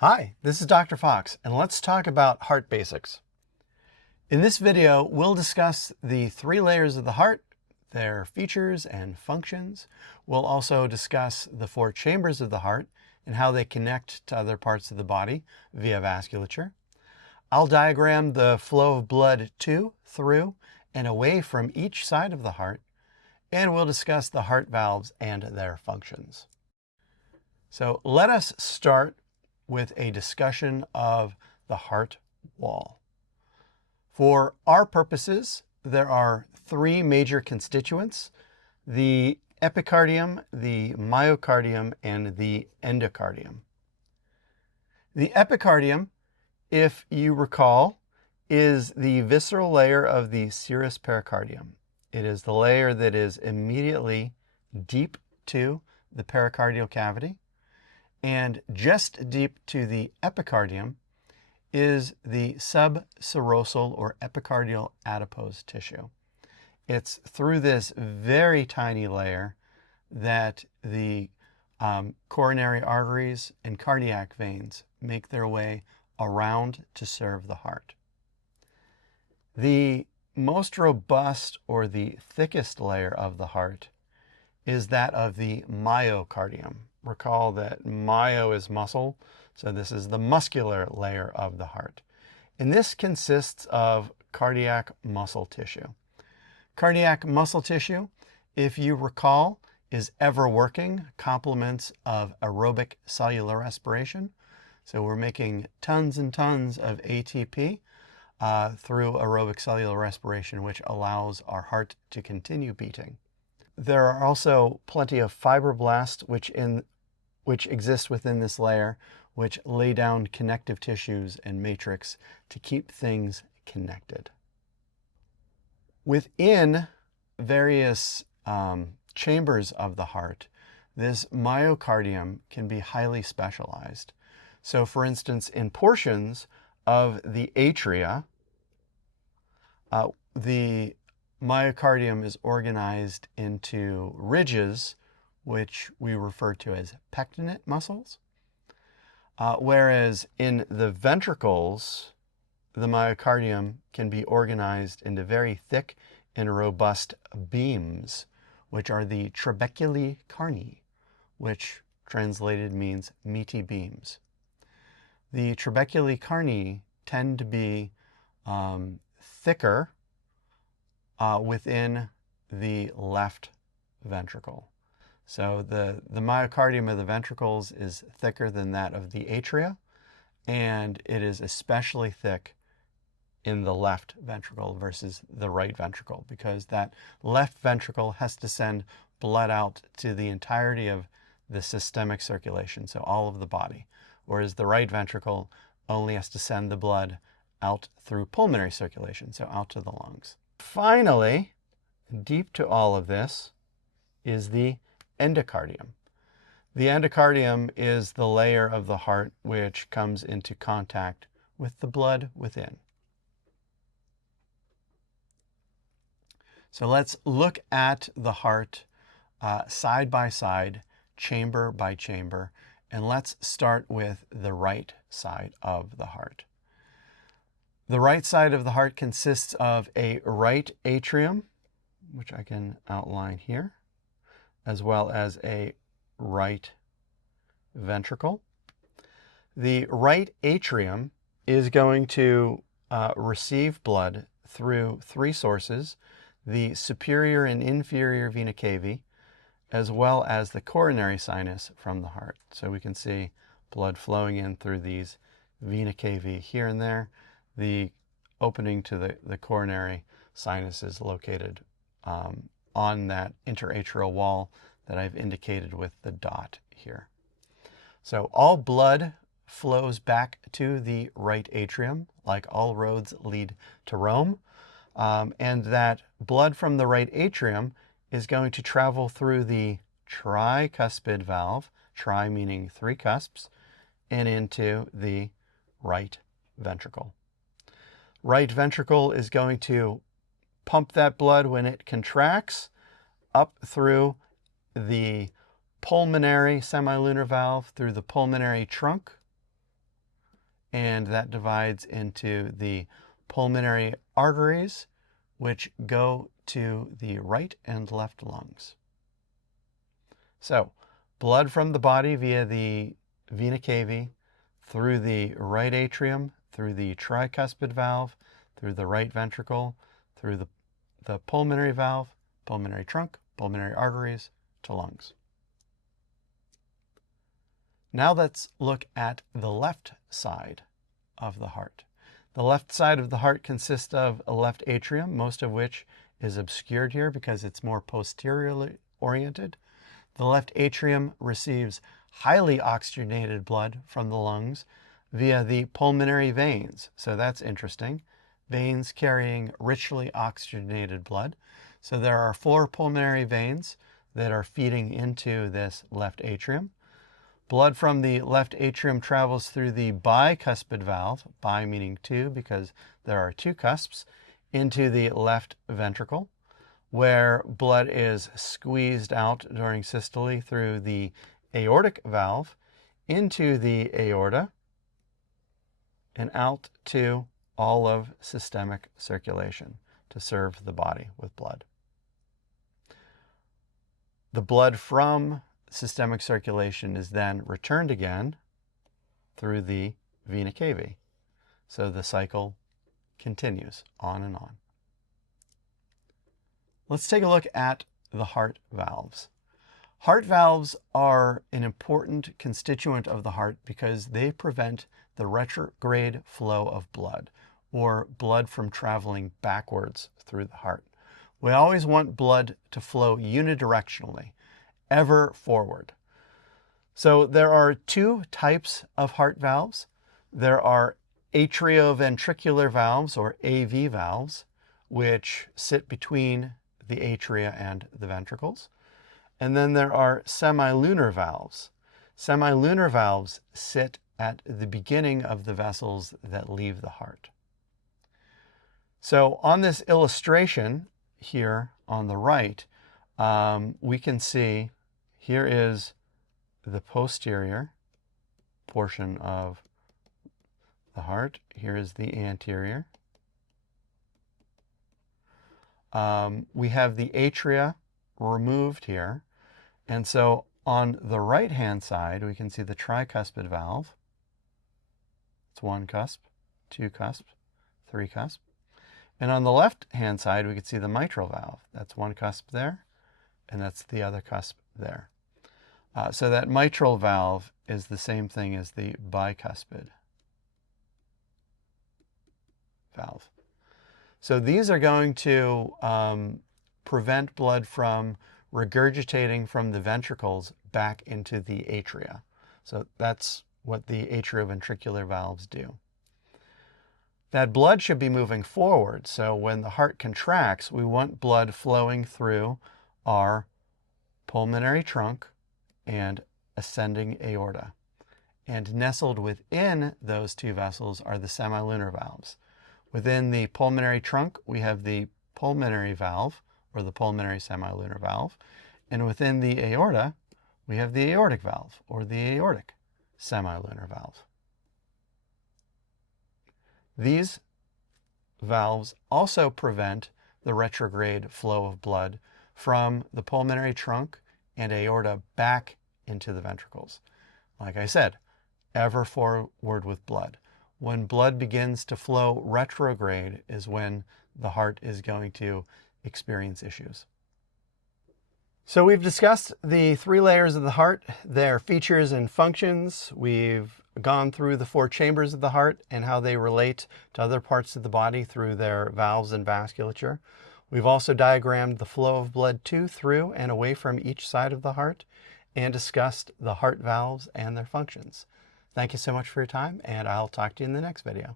Hi, this is Dr. Fox, and let's talk about heart basics. In this video, we'll discuss the three layers of the heart, their features and functions. We'll also discuss the four chambers of the heart and how they connect to other parts of the body via vasculature. I'll diagram the flow of blood to, through, and away from each side of the heart, and we'll discuss the heart valves and their functions. So let us start with a discussion of the heart wall. For our purposes, there are three major constituents: the epicardium, the myocardium, and the endocardium. The epicardium, if you recall, is the visceral layer of the serous pericardium. It is the layer that is immediately deep to the pericardial cavity, and just deep to the epicardium is the subserosal or epicardial adipose tissue. It's through this very tiny layer that the coronary arteries and cardiac veins make their way around to serve the heart. The most robust or the thickest layer of the heart is that of the myocardium. Recall that myo is muscle, so this is the muscular layer of the heart. And this consists of cardiac muscle tissue. Cardiac muscle tissue, if you recall, is ever working complements of aerobic cellular respiration. So we're making tons and tons of ATP through aerobic cellular respiration, which allows our heart to continue beating. There are also plenty of fibroblasts which exist within this layer, which lay down connective tissues and matrix to keep things connected. Within various chambers of the heart, this myocardium can be highly specialized. So for instance, in portions of the atria, the myocardium is organized into ridges, which we refer to as pectinate muscles. Whereas in the ventricles, the myocardium can be organized into very thick and robust beams, which are the trabeculae carni, which translated means meaty beams. The trabeculae carni tend to be thicker within the left ventricle. So the myocardium of the ventricles is thicker than that of the atria, and it is especially thick in the left ventricle versus the right ventricle, because that left ventricle has to send blood out to the entirety of the systemic circulation, so all of the body, whereas the right ventricle only has to send the blood out through pulmonary circulation, so out to the lungs. Finally, deep to all of this is the endocardium. The endocardium is the layer of the heart which comes into contact with the blood within. So let's look at the heart side by side, chamber by chamber, and let's start with the right side of the heart. The right side of the heart consists of a right atrium, which I can outline here, as well as a right ventricle. The right atrium is going to receive blood through three sources: the superior and inferior vena cavae, as well as the coronary sinus from the heart. So we can see blood flowing in through these vena cavae here and there. The opening to the coronary sinus is located on that interatrial wall that I've indicated with the dot here. So all blood flows back to the right atrium, like all roads lead to Rome, and that blood from the right atrium is going to travel through the tricuspid valve, tri meaning three cusps, and into the right ventricle. Right ventricle is going to pump that blood when it contracts up through the pulmonary semilunar valve, through the pulmonary trunk, and that divides into the pulmonary arteries, which go to the right and left lungs. So, blood from the body via the vena cava, through the right atrium, through the tricuspid valve, through the right ventricle, through the pulmonary valve, pulmonary trunk, pulmonary arteries, to lungs. Now let's look at the left side of the heart. The left side of the heart consists of a left atrium, most of which is obscured here because it's more posteriorly oriented. The left atrium receives highly oxygenated blood from the lungs via the pulmonary veins. So that's interesting. Veins carrying richly oxygenated blood. So there are 4 pulmonary veins that are feeding into this left atrium. Blood from the left atrium travels through the bicuspid valve, bi meaning 2 because there are 2 cusps, into the left ventricle, where blood is squeezed out during systole through the aortic valve into the aorta and out to all of systemic circulation to serve the body with blood. The blood from systemic circulation is then returned again through the vena cava. So the cycle continues on and on. Let's take a look at the heart valves. Heart valves are an important constituent of the heart because they prevent the retrograde flow of blood, or blood from traveling backwards through the heart. We always want blood to flow unidirectionally, ever forward. So there are 2 types of heart valves. There are atrioventricular valves, or AV valves, which sit between the atria and the ventricles. And then there are semilunar valves. Semilunar valves sit at the beginning of the vessels that leave the heart. So on this illustration here on the right, we can see here is the posterior portion of the heart. Here is the anterior. We have the atria removed here. And so on the right-hand side, we can see the tricuspid valve. It's 1 cusp, 2 cusp, 3 cusp. And on the left-hand side, we can see the mitral valve. That's 1 cusp there, and that's the other cusp there. So that mitral valve is the same thing as the bicuspid valve. So these are going to prevent blood from regurgitating from the ventricles back into the atria. So that's what the atrioventricular valves do. That blood should be moving forward. So when the heart contracts, we want blood flowing through our pulmonary trunk and ascending aorta. And nestled within those 2 vessels are the semilunar valves. Within the pulmonary trunk, we have the pulmonary valve, or the pulmonary semilunar valve. And within the aorta, we have the aortic valve, or the aortic semilunar valve. These valves also prevent the retrograde flow of blood from the pulmonary trunk and aorta back into the ventricles. Like I said, ever forward with blood. When blood begins to flow retrograde is when the heart is going to experience issues. So we've discussed the 3 layers of the heart, their features and functions. We've gone through the 4 chambers of the heart and how they relate to other parts of the body through their valves and vasculature. We've also diagrammed the flow of blood to, through, and away from each side of the heart, and discussed the heart valves and their functions. Thank you so much for your time, and I'll talk to you in the next video.